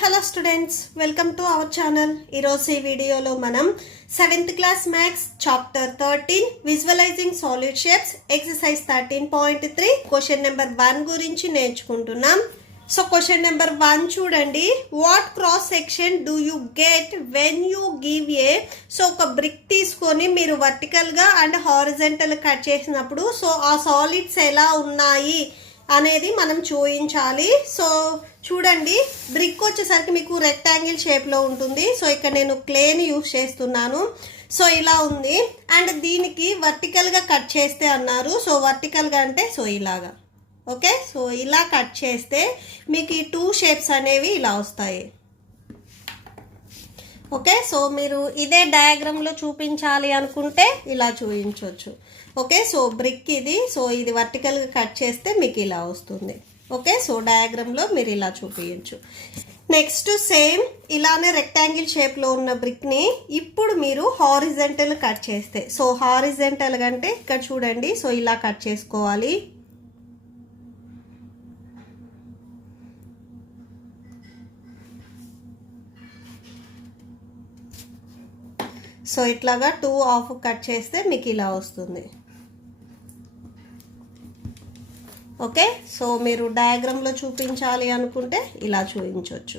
Hello students, welcome to our channel. ఈరోజు ఈ వీడియోలో మనం 7th class maths chapter 13 visualising solid shapes exercise 13.3 question number 1 గురించి నేర్చుకుంటున్నాం. సో క్వశ్చన్ నెంబర్ 1 చూడండి. What cross section do you get when you give a so ఒక brick తీసుకొని మీరు వర్టికల్గా అండ్ హారిజెంటల్ కట్ చేసినప్పుడు సో ఆ సాలిడ్స్ ఎలా ఉన్నాయి అనేది మనం చూపించాలి. సో చూడండి, బ్రిక్ వచ్చేసరికి మీకు రెక్టాంగిల్ షేప్లో ఉంటుంది. సో ఇక్కడ నేను క్లేని యూస్ చేస్తున్నాను. సో ఇలా ఉంది అండ్ దీనికి వర్టికల్గా కట్ చేస్తే అన్నారు. సో వర్టికల్గా అంటే సో ఇలాగా, ఓకే. సో ఇలా కట్ చేస్తే మీకు ఈ 2 షేప్స్ అనేవి ఇలా వస్తాయి, ఓకే. సో మీరు ఇదే డయాగ్రామ్లో చూపించాలి అనుకుంటే ఇలా చూపించవచ్చు, ఓకే. సో బ్రిక్ ఇది, సో ఇది వర్టికల్గా కట్ చేస్తే మీకు ఇలా వస్తుంది, ఓకే. సో డయాగ్రామ్లో మీరు ఇలా చూపించచ్చు. నెక్స్ట్ సేమ్ ఇలానే రెక్టాంగిల్ షేప్లో ఉన్న బ్రిక్ని ఇప్పుడు మీరు హారిజెంటల్ కట్ చేస్తే సో హారిజెంటల్ అంటే ఇక్కడ చూడండి, సో ఇలా కట్ చేసుకోవాలి. సో ఇట్లాగా 2 హాఫ్ కట్ చేస్తే మీకు ఇలా వస్తుంది, ఓకే. సో మీరు డయాగ్రామ్లో చూపించాలి అనుకుంటే ఇలా చూపించవచ్చు.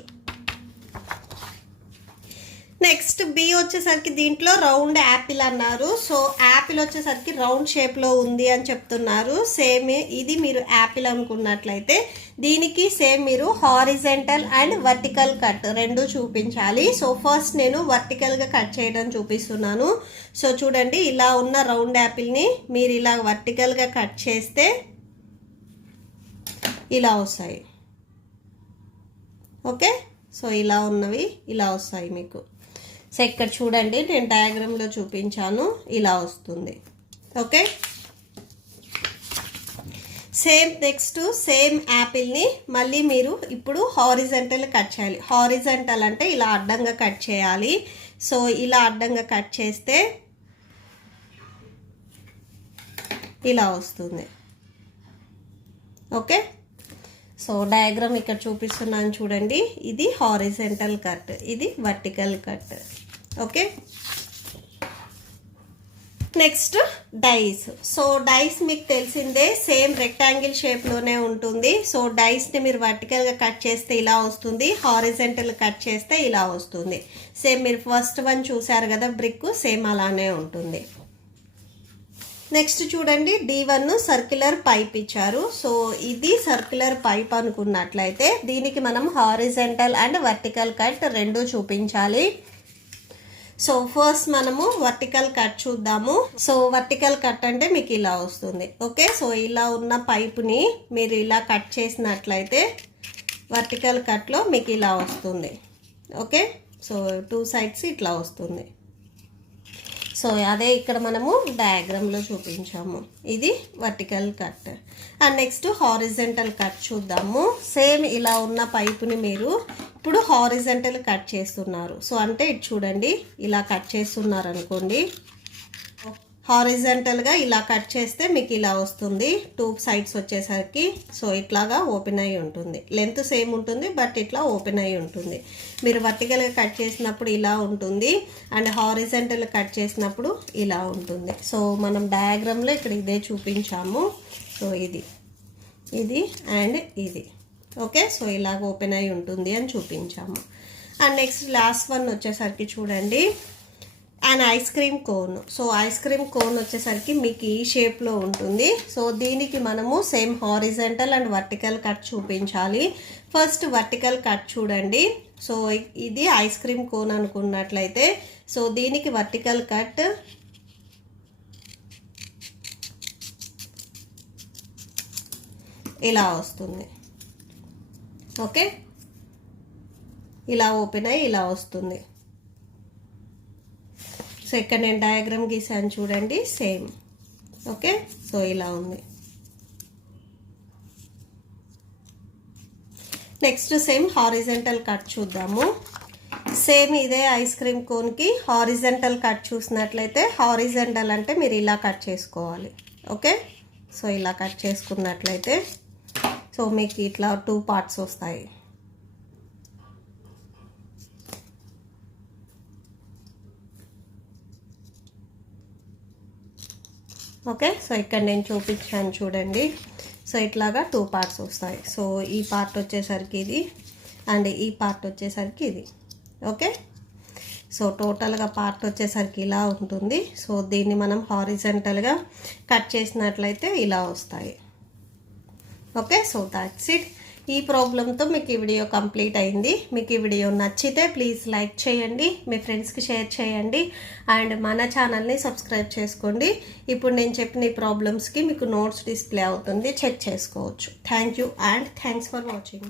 నెక్స్ట్ బి వచ్చేసరికి దీంట్లో రౌండ్ యాపిల్ అన్నారు. సో యాపిల్ వచ్చేసరికి రౌండ్ షేప్లో ఉంది అని చెప్తున్నారు. సేమ్ ఇది మీరు యాపిల్ అనుకున్నట్లయితే దీనికి సేమ్ మీరు హారిజెంటల్ అండ్ వర్టికల్ కట్ రెండు చూపించాలి. సో ఫస్ట్ నేను వర్టికల్గా కట్ చేయడం చూపిస్తున్నాను. సో చూడండి, ఇలా ఉన్న రౌండ్ యాపిల్ని మీరు ఇలా వర్టికల్గా కట్ చేస్తే ఇలా వస్తాయి, ఓకే. సో ఇలా ఉన్నవి ఇలా వస్తాయి మీకు. సో ఇక్కడ చూడండి, నేను డయాగ్రామ్లో చూపించాను, ఇలా వస్తుంది, ఓకే. సేమ్ నెక్స్ట్ సేమ్ యాపిల్ని మళ్ళీ మీరు ఇప్పుడు హారిజెంటల్ కట్ చేయాలి. హారిజెంటల్ అంటే ఇలా అడ్డంగా కట్ చేయాలి. సో ఇలా అడ్డంగా కట్ చేస్తే ఇలా వస్తుంది, ఓకే. సో డయాగ్రామ్ ఇక్కడ చూపిస్తున్నాను చూడండి. ఇది హారిజెంటల్ కట్, ఇది vertical cut, okay. Next dice. So dice మీకు తెలిసిందే, సేమ్ రెక్టాంగిల్ షేప్లోనే ఉంటుంది. సో డైస్ని మీరు వర్టికల్గా కట్ చేస్తే ఇలా వస్తుంది, హారిజెంటల్ కట్ చేస్తే ఇలా వస్తుంది. సేమ్ మీరు ఫస్ట్ వన్ చూసారు కదా బ్రిక్, సేమ్ అలానే ఉంటుంది. నెక్స్ట్ చూడండి, D1 సర్క్యులర్ పైప్ ఇచ్చారు. సో ఇది సర్క్యులర్ పైప్ అనుకున్నట్లయితే దీనికి మనం హారిజెంటల్ అండ్ వర్టికల్ కట్ రెండు చూపించాలి. సో ఫస్ట్ మనము వర్టికల్ కట్ చూద్దాము. సో వర్టికల్ కట్ అంటే మీకు ఇలా వస్తుంది, ఓకే. సో ఇలా ఉన్న పైపుని మీరు ఇలా కట్ చేసినట్లయితే వర్టికల్ కట్లో మీకు ఇలా వస్తుంది, ఓకే. సో 2 సైడ్స్ ఇట్లా వస్తుంది. సో అదే ఇక్కడ మనము డయాగ్రామ్లో చూపించాము, ఇది vertical cut. And next horizontal cut చూద్దాము. సేమ్ ఇలా ఉన్న పైపుని మీరు ఇప్పుడు హారిజెంటల్ కట్ చేస్తున్నారు. సో అంటే ఇది చూడండి, ఇలా కట్ చేస్తున్నారు అనుకోండి, హారిజెంటల్గా ఇలా కట్ చేస్తే మీకు ఇలా వస్తుంది. 2 సైడ్స్ వచ్చేసరికి సో ఇట్లాగా ఓపెన్ అయ్యి ఉంటుంది. లెంత్ సేమ్ ఉంటుంది బట్ ఇట్లా ఓపెన్ అయ్యి ఉంటుంది. మీరు వర్టికల్గా కట్ చేసినప్పుడు ఇలా ఉంటుంది అండ్ హారిజెంటల్ కట్ చేసినప్పుడు ఇలా ఉంటుంది. సో మనం డయాగ్రామ్లో ఇక్కడ ఇదే చూపించాము. సో ఇది అండ్ ఇది, ఓకే. సో ఇలాగ ఓపెన్ అయ్యి ఉంటుంది అని చూపించాము. అండ్ నెక్స్ట్ లాస్ట్ వన్ వచ్చేసరికి చూడండి, and ice cream cone. So ice cream cone వచ్చేసరికి మీకు ఈ షేప్లో ఉంటుంది. సో దీనికి మనము same horizontal and vertical cut చూపించాలి. ఫస్ట్ వర్టికల్ కట్ చూడండి. సో ఇది ఐస్ క్రీమ్ కోన్ అనుకున్నట్లయితే సో దీనికి వర్టికల్ కట్ ఇలా వస్తుంది, ఓకే. ఇలా ఓపెన్ అయ్యి ఇలా వస్తుంది. సో ఇక్కడ నేను డయాగ్రామ్ గీసాను చూడండి, సేమ్, ఓకే. సో ఇలా ఉంది. నెక్స్ట్ సేమ్ హారిజెంటల్ కట్ చూద్దాము. సేమ్ ఇదే ఐస్ క్రీమ్ కోన్కి హారిజెంటల్ కట్ చూసినట్లయితే హారిజెంటల్ అంటే మీరు ఇలా కట్ చేసుకోవాలి, ఓకే. సో ఇలా కట్ చేసుకున్నట్లయితే సో మీకు ఇట్లా 2 పార్ట్స్ వస్తాయి, ఓకే, సో ఇక్కడ నేను చూపించాను చూడండి. సో ఇట్లాగా 2 పార్ట్స్ వస్తాయి. సో ఈ పార్ట్ వచ్చేసరికి ఇది అండ్ ఈ పార్ట్ వచ్చేసరికి ఇది. ఓకే, సో టోటల్గా పార్ట్ వచ్చేసరికి ఇలా ఉంటుంది. సో దీన్ని మనం హారిజంటల్గా కట్ చేసినట్లయితే ఇలా వస్తాయి. Okay, so that's it. ఈ ప్రాబ్లంతో మీకు ఈ వీడియో కంప్లీట్ అయింది. మీకు ఈ వీడియో నచ్చితే ప్లీజ్ లైక్ చేయండి, మీ ఫ్రెండ్స్కి షేర్ చేయండి అండ్ మన ఛానల్ని సబ్స్క్రైబ్ చేసుకోండి. ఇప్పుడు నేను చెప్పిన ఈ ప్రాబ్లమ్స్కి మీకు నోట్స్ డిస్ప్లే అవుతుంది, చెక్ చేసుకోవచ్చు. Thank you and thanks for watching.